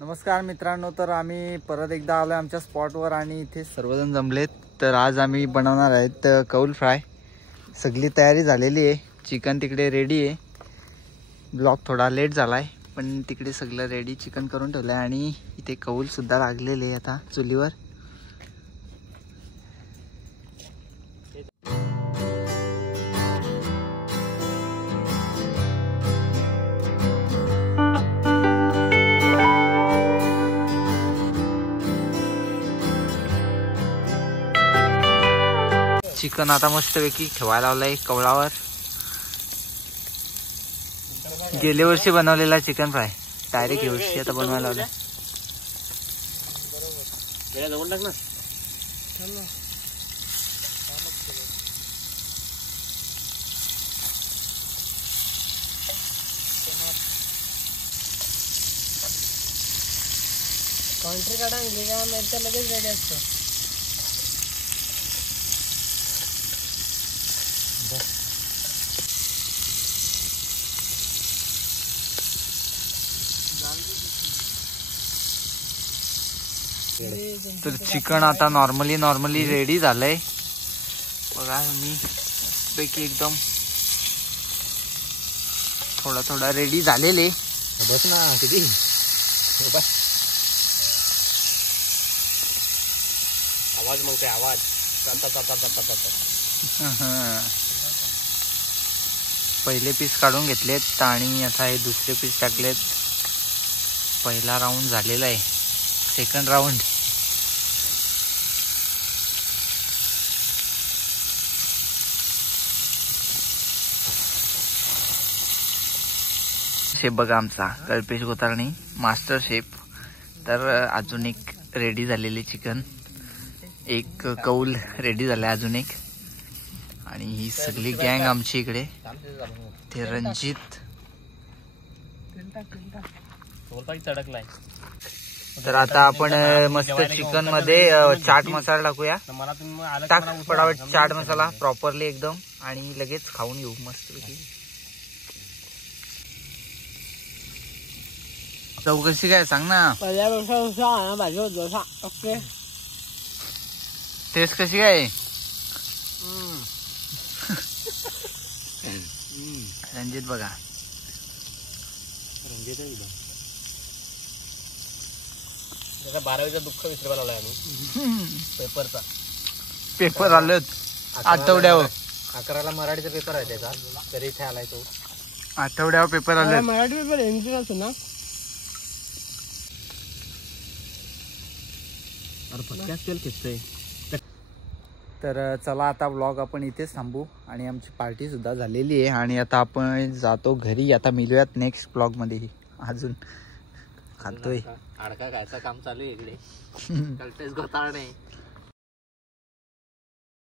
नमस्कार मित्रांनो, तर आम्ही परत एकदा आलो आमच्या स्पॉटवर आणि इथे सर्वजण जमलेत. तर आज आम्ही बनवणार आहेत कौल फ्राय. सगळी तयारी झालेली आहे. चिकन तिकडे रेडी आहे. ब्लॉग थोडा लेट झाला आहे पण तिकडे सगळं रेडी चिकन करून ठेवलं आहे आणि इथे कौलसुद्धा लागलेले आहे आता चुलीवर. चिकन आता मस्तपैकी ठेवायला लावलंय कवळावर. गेल्या वर्षी बनवलेला चिकन फ्राय डायरेक्ट या वर्षी आता बनवायला लावला. काउंटर काढा आणली का नाही तर लगेच रेडी असतो. तर चिकन आता नॉर्मली रेडी झालंय बघा. मी पैकी एकदम थोडा रेडी झालेले. बस ना किती आवाज मग काय आवाज पहिले पीस काढून घेतलेत आणि आता हे दुसरे पीस टाकलेत. पहिला राऊंड झालेला आहे. सेकंड राऊंड शेफ बघा आमचा कल्पेश गोतारणी मास्टर शेफ. तर अजून एक रेडी झालेले चिकन, एक कौल रेडी झालाय अजून एक. आणि ही सगळी गँग आमची इकडे. ते रणजित. चढकलाय. तर आता आपण मस्त चिकन मध्ये चाट मसाला टाकूया. टाक पटापट चाट मसाला प्रॉपरली एकदम आणि लगेच खाऊन घेऊ मस्त पैकी. चौकशी काय सांग ना. ओके टेस्ट कशी काय. रणजित बघा. त्याचा 12वीचं दुःख विसरायला लावलाय आम्ही. पेपर आलेत आठवड्यावर. 11ला मराठीचा पेपर आहे त्याचा, तरी इथे आलाय तो. आठवड्यावर पेपर आले. मराठी पेपर एमसी असतो ना. तर चला आता व्लॉग आपण इथेच थांबू आणि आमची पार्टी सुद्धा झालेली आहे आणि आता आपण जातो घरी. आता मिळूयात नेक्स्ट व्लॉग मध्ये. अजून खातोय अडका खायचं काम चालू आहे इकडे. कल्पेश गोतारणे